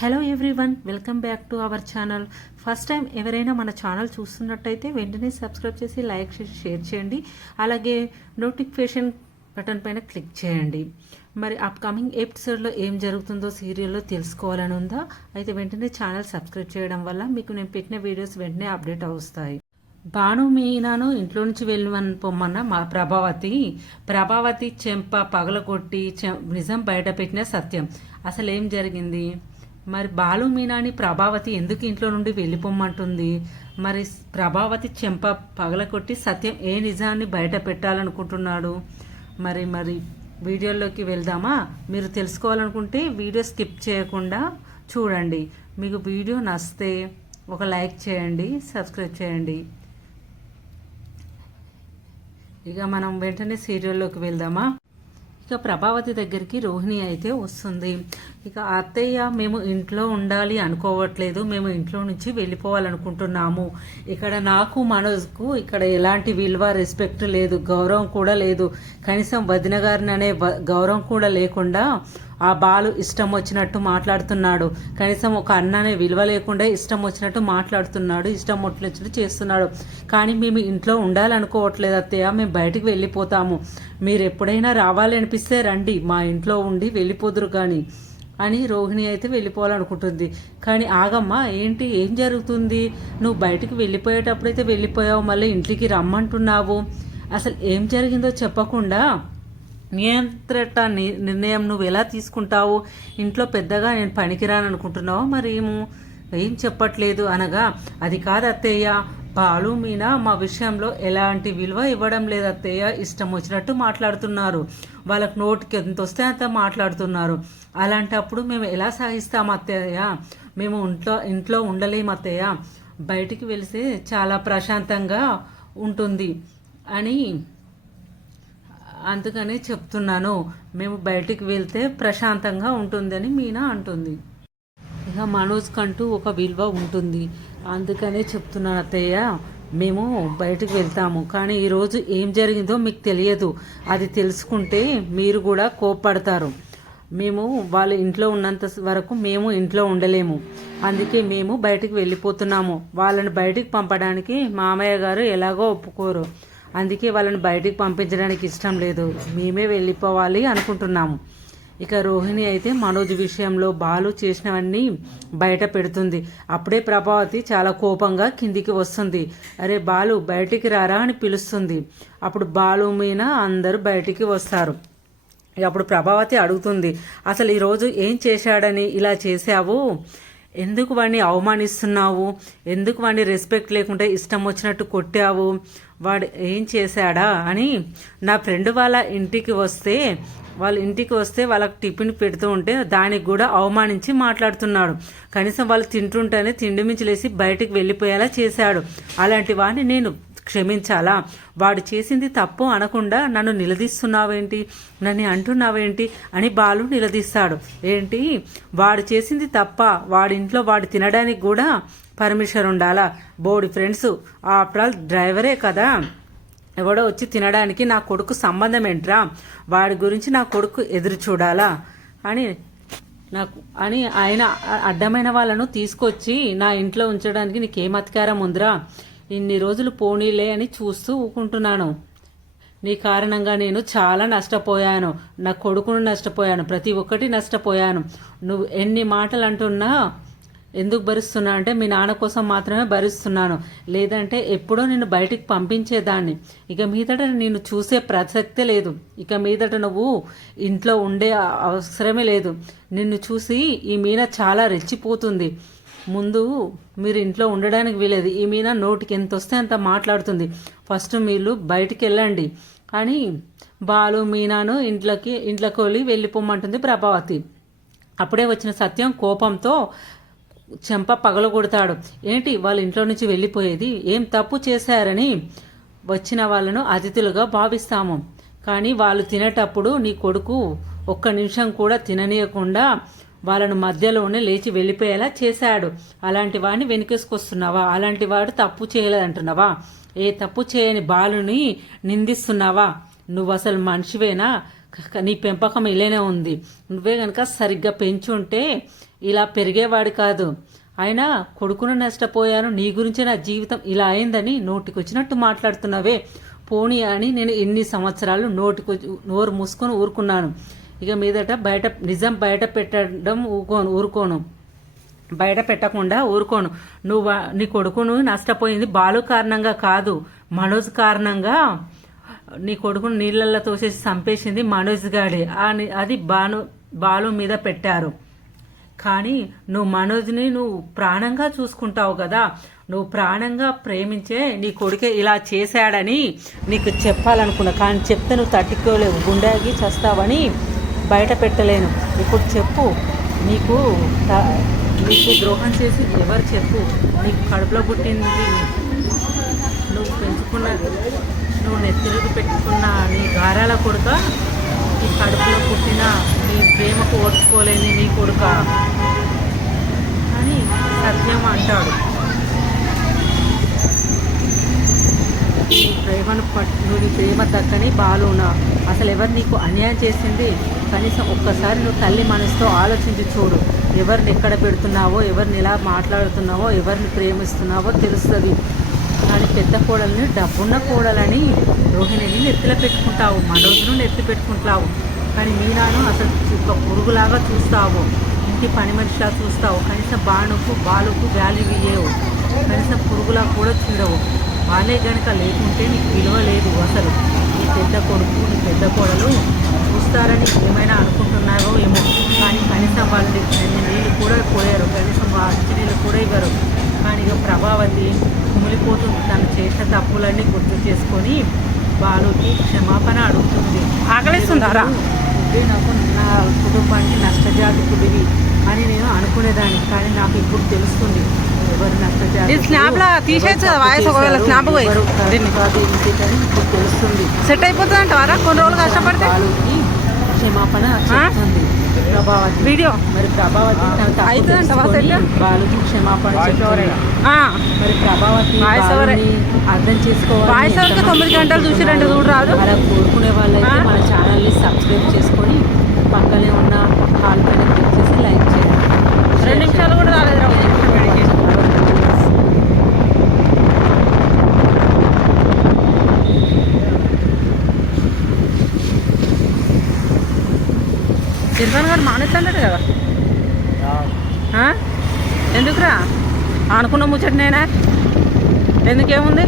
Hello everyone, welcome back to our channel. First time ఎవరైనా మన channel చూస్తున్నట్టయితే వెంటనే సబ్స్క్రైబ్ చేసి లైక్ చేసి షేర్ చేయండి. అలాగే నోటిఫికేషన్ బటన్ పైన క్లిక్ చేయండి. మరి అప్కమింగ్ ఎపిసోడ్లో ఏం జరుగుతుందో సీరియల్లో తెలుసుకోవాలని ఉందా? అయితే వెంటనే ఛానల్ సబ్స్క్రైబ్ చేయడం వల్ల మీకు నేను పెట్టిన వీడియోస్ వెంటనే అప్డేట్ అవుతాయి. భాను మీనాను ఇంట్లో నుంచి వెళ్ళమని పొమ్మన్న మా ప్రభావతి చెంప పగలగొట్టి నిజం బయట పెట్టిన సత్యం. అసలు ఏం జరిగింది? మరి బాలు మీనాని ప్రభావతి ఎందుకు ఇంట్లో నుండి వెళ్ళిపోమ్మంటుంది? మరి ప్రభావతి చెంప పగలగొట్టి సత్యం ఏ నిజాన్ని బయట పెట్టాలనుకుంటున్నాడు? మరి వీడియోలోకి వెళ్దామా? మీరు తెలుసుకోవాలనుకుంటే వీడియో స్కిప్ చేయకుండా చూడండి. మీకు వీడియో నచ్చితే ఒక లైక్ చేయండి, సబ్స్క్రైబ్ చేయండి. ఇక మనం వెంటనే సీరియల్లోకి వెళ్దామా? ఇక ప్రభావతి దగ్గరికి రోహిణి అయితే వస్తుంది. ఇక అత్తయ్య, మేము ఇంట్లో ఉండాలి అనుకోవట్లేదు, మేము ఇంట్లో నుంచి వెళ్ళిపోవాలనుకుంటున్నాము. ఇక్కడ నాకు మనోజ్కు ఇక్కడ ఎలాంటి విలువ రెస్పెక్ట్ లేదు, గౌరవం కూడా లేదు. కనీసం వదిన గారిని అనే గౌరవం కూడా లేకుండా ఆ బాలు ఇష్టం వచ్చినట్టు మాట్లాడుతున్నాడు. కనీసం ఒక అన్ననే విలువ లేకుండా ఇష్టం వచ్చినట్టు మాట్లాడుతున్నాడు, ఇష్టం వచ్చినట్టు చేస్తున్నాడు. కానీ మేము ఇంట్లో ఉండాలనుకోవట్లేదు అత్తయ్య, మేము బయటికి వెళ్ళిపోతాము. మీరు ఎప్పుడైనా రావాలి అనిపిస్తే రండి, మా ఇంట్లో ఉండి వెళ్ళిపోదురు కానీ అని రోహిణి అయితే వెళ్ళిపోవాలనుకుంటుంది. కానీ ఆగమ్మా, ఏంటి, ఏం జరుగుతుంది? నువ్వు బయటికి వెళ్ళిపోయేటప్పుడైతే వెళ్ళిపోయావు, మళ్ళీ ఇంటికి రమ్మంటున్నావు. అసలు ఏం జరిగిందో చెప్పకుండా నిర్ణయం నువ్వు ఎలా తీసుకుంటావు? ఇంట్లో పెద్దగా నేను పనికిరాను అనుకుంటున్నావు, మరి ఏం చెప్పట్లేదు అనగా, అది కాదు అత్తయ్య, బాలు మీనా మా విషయంలో ఎలాంటి విలువ ఇవ్వడం లేదు అత్తయ్య, ఇష్టం వచ్చినట్టు మాట్లాడుతున్నారు. వాళ్ళకి నోటికి ఎంత వస్తే అంత మాట్లాడుతున్నారు. అలాంటప్పుడు మేము ఎలా సాగిస్తాం అత్తయ్య? మేము ఇంట్లో ఉండలేము అత్తయ్య, బయటికి వెళితే చాలా ప్రశాంతంగా ఉంటుంది అని అందుకనే చెప్తున్నాను. మేము బయటికి వెళ్తే ప్రశాంతంగా ఉంటుందని మీనా అంటుంది. ఇక మనోజ్ కంటూ ఒక విలువ ఉంటుంది, అందుకనే చెప్తున్నాను అత్తయ్య, మేము బయటకు వెళ్తాము. కానీ ఈరోజు ఏం జరిగిందో మీకు తెలియదు, అది తెలుసుకుంటే మీరు కూడా కోప్పడతారు. మేము వాళ్ళ ఇంట్లో ఉన్నంత వరకు మేము ఇంట్లో ఉండలేము, అందుకే మేము బయటికి వెళ్ళిపోతున్నాము. వాళ్ళని బయటికి పంపడానికి మామయ్య గారు ఎలాగో ఒప్పుకోరు, అందుకే వాళ్ళని బయటికి పంపించడానికి ఇష్టం లేదు, మేమే వెళ్ళిపోవాలి అనుకుంటున్నాము. ఇక రోహిణి అయితే మనోజ్ విషయంలో బాలు చేసినవన్నీ బయట పెడుతుంది. అప్పుడే ప్రభావతి చాలా కోపంగా కిందికి వస్తుంది. అరే బాలు, బయటికి రారా అని పిలుస్తుంది. అప్పుడు బాలు మీద అందరూ బయటికి వస్తారు. అప్పుడు ప్రభావతి అడుగుతుంది, అసలు ఈరోజు ఏం చేశాడని ఇలా చేశావు? ఎందుకు వాడిని అవమానిస్తున్నావు? ఎందుకు వాడిని రెస్పెక్ట్ లేకుంటే ఇష్టం వచ్చినట్టు కొట్టావు? వాడు ఏం చేశాడా అని నా ఫ్రెండ్ వాళ్ళ ఇంటికి వస్తే వాళ్ళకి టిఫిన్ పెడుతూ ఉంటే దానికి కూడా అవమానించి మాట్లాడుతున్నాడు. కనీసం వాళ్ళు తింటుంటేనే తిండి మించి లేసి బయటికి వెళ్ళిపోయేలా చేశాడు. అలాంటి వాడిని నేను క్షమించాలా? వాడు చేసింది తప్పు అనకుండా నన్ను నిలదీస్తున్నావేంటి, నన్ను అంటున్నావేంటి అని బాలు నిలదీస్తాడు. ఏంటి, వాడు చేసింది తప్ప? వాడింట్లో వాడు తినడానికి కూడా పర్మిషన్ ఉండాలా? బోడి ఫ్రెండ్స్, ఆఫ్టర్ ఆల్ డ్రైవరే కదా, ఎవడో వచ్చి తినడానికి నా కొడుకు సంబంధం ఏంట్రా? వాడి గురించి నా కొడుకు ఎదురు చూడాలా అని ఆయన అడ్డమైన వాళ్ళను తీసుకొచ్చి నా ఇంట్లో ఉంచడానికి నీకేం అధికారం ఉందిరా? ఇన్ని రోజులు పోనీలే అని చూస్తూ ఊకుంటున్నాను. నీ కారణంగా నేను చాలా నష్టపోయాను, నా కొడుకును నష్టపోయాను, ప్రతి ఒక్కటి నష్టపోయాను. నువ్వు ఎన్ని మాటలు అంటున్నా ఎందుకు భరిస్తున్నా అంటే మీ నాన్న కోసం మాత్రమే భరిస్తున్నాను, లేదంటే ఎప్పుడో నిన్ను బయటికి పంపించేదాన్ని. ఇక మీదట నిన్ను చూసే ప్రసక్తే లేదు, ఇక మీదట నువ్వు ఇంట్లో ఉండే అవసరమే లేదు. నిన్ను చూసి ఈ మీనా చాలా రెచ్చిపోతుంది. ముందు మీరు ఇంట్లో ఉండడానికి వీలేదు, ఈ మీనా నోటికి ఎంత వస్తే అంత మాట్లాడుతుంది. ఫస్ట్ మీరు బయటికి వెళ్ళండి అని బాలు మీనాను ఇంట్లోకి వెళ్ళిపోమంటుంది ప్రభావతి. అప్పుడే వచ్చిన సత్యం కోపంతో చెంప పగలగొడతాడు. ఏంటి, వాళ్ళ ఇంట్లో నుంచి వెళ్ళిపోయేది? ఏం తప్పు చేశారని వచ్చిన వాళ్ళను అతిథులుగా భావిస్తాము, కానీ వాళ్ళు తినేటప్పుడు నీ కొడుకు ఒక్క నిమిషం కూడా తిననీయకుండా వాళ్ళను మధ్యలోనే లేచి వెళ్ళిపోయేలా చేశాడు. అలాంటి వాడిని వెనుకేసుకొస్తున్నావా? అలాంటి వాడు తప్పు చేయలేదంటున్నావా? ఏ తప్పు చేయని బాలుని నిందిస్తున్నావా? నువ్వు అసలు మనిషివేనా? నీ పెంపకం ఇలానే ఉంది. నువ్వే కనుక సరిగ్గా పెంచుంటే ఇలా పెరిగేవాడు కాదు. అయినా కొడుకును నష్టపోయాను, నీ గురించి నా జీవితం ఇలా అయిందని నోటికొచ్చినట్టు మాట్లాడుతున్నావే పోనీ అని నేను ఎన్ని సంవత్సరాలు నోరు మూసుకొని ఊరుకున్నాను. ఇక మీదట నిజం బయట పెట్టడం ఊరుకోను, బయట పెట్టకుండా ఊరుకోను. నీ కొడుకును నష్టపోయింది బాలు కారణంగా కాదు, మనోజ్ కారణంగా. నీ కొడుకును నీళ్ళల్లో తోసేసి చంపేసింది మనోజ్ గాడే. అది బాలు మీద పెట్టారు. కానీ నువ్వు మనోజ్ని నువ్వు ప్రాణంగా చూసుకుంటావు కదా, నువ్వు ప్రాణంగా ప్రేమించే నీ కొడుకే ఇలా చేశాడని నీకు చెప్పాలనుకున్నా. కానీ చెప్తే నువ్వు తట్టుకోలేవు, గుండెకి చేస్తావని బయట పెట్టలేను. ఇప్పుడు చెప్పు, నీకు ద్రోహం చేసి ఎవరు చెప్పు? నీకు కడుపులో పుట్టింది, నువ్వు పెంచుకున్నది, నువ్వు నెత్తిరికి పెట్టుకున్న నీ గారాల కొడుక, నీ కడుపులో పుట్టిన నీ ప్రేమకు ఓర్చుకోలేని నీ కొడుక అని సత్యం అంటాడు. నీ ప్రేమను నువ్వు నీ ప్రేమ దక్కని బాలునా, అసలు ఎవరు నీకు అన్యాయం చేసింది? కనీసం ఒక్కసారి నువ్వు తల్లి మనసుతో ఆలోచించి చూడు. ఎవరిని ఎక్కడ పెడుతున్నావో, ఎవరిని ఎలా మాట్లాడుతున్నావో, ఎవరిని ప్రేమిస్తున్నావో తెలుస్తుంది. కానీ పెద్ద కోడల్ని డబ్బున్న కోడలని రోహిణిని నెత్తిలో పెట్టుకుంటావు, మనోజ్ను నెత్తి పెట్టుకుంటావు. కానీ మీనాను అసలు ఒక పురుగులాగా చూస్తావు, ఇంటి పని మనిషిలా చూస్తావు. కనీసం బాలుకు వాల్యూ ఇయ్యవు, కనీసం పురుగులా కూడా చూడవు. వాళ్ళే కనుక లేకుంటే నీకు విలువ లేదు అసలు. నీ పెద్ద కొడుకు, నీ పెద్ద కోడలు చూస్తారని ఏమైనా అనుకుంటున్నారో ఏమో, కానీ కనీసం వాళ్ళు నీళ్ళు కూడా పోయారు, కనీసం నీళ్ళు కూడా ఇవ్వరు. కానీ ఇక ప్రభావతి కుమిలిపోతుంది, తను చేసిన తప్పులన్నీ గుర్తు చేసుకొని బాలుకి క్షమాపణ అడుగుతుంది. ఆకలిస్తుందారా? నాకు నా కుటుంబానికి నష్టజాతకుడివి అని నేను అనుకునేదాన్ని, కానీ నాకు ఇప్పుడు తెలుస్తుంది ఎవరు నష్టజాతకులు. ఇప్పుడు తెలుస్తుంది. సెట్ అయిపోతుంది అంటారా కొన్ని రోజులు కష్టపడితే? బాలుకి క్షమాపణ చెప్తుంది ప్రభావతి. వీడియో మరి ప్రభావతి బాలుకి క్షమాపణ చెప్తుంది. మరి ప్రభావతి అర్థం చేసుకోవాలి. 9 గంటలు చూసి 2 చూడరాదు. అలా కోరుకునే వాళ్ళైతే మన ఛానల్ని సబ్స్క్రైబ్ చేసుకొని పక్కనే ఉన్న కాల్ పైన క్లిక్ చేసి లైక్ చేయండి. 2 నిమిషాలు కూడా రాలేదు. ఇర్ఫాన్ గారు మానేస్తాడు కదా, ఎందుకురా అనుకున్న ముచ్చటనేనా? ఎందుకేముంది?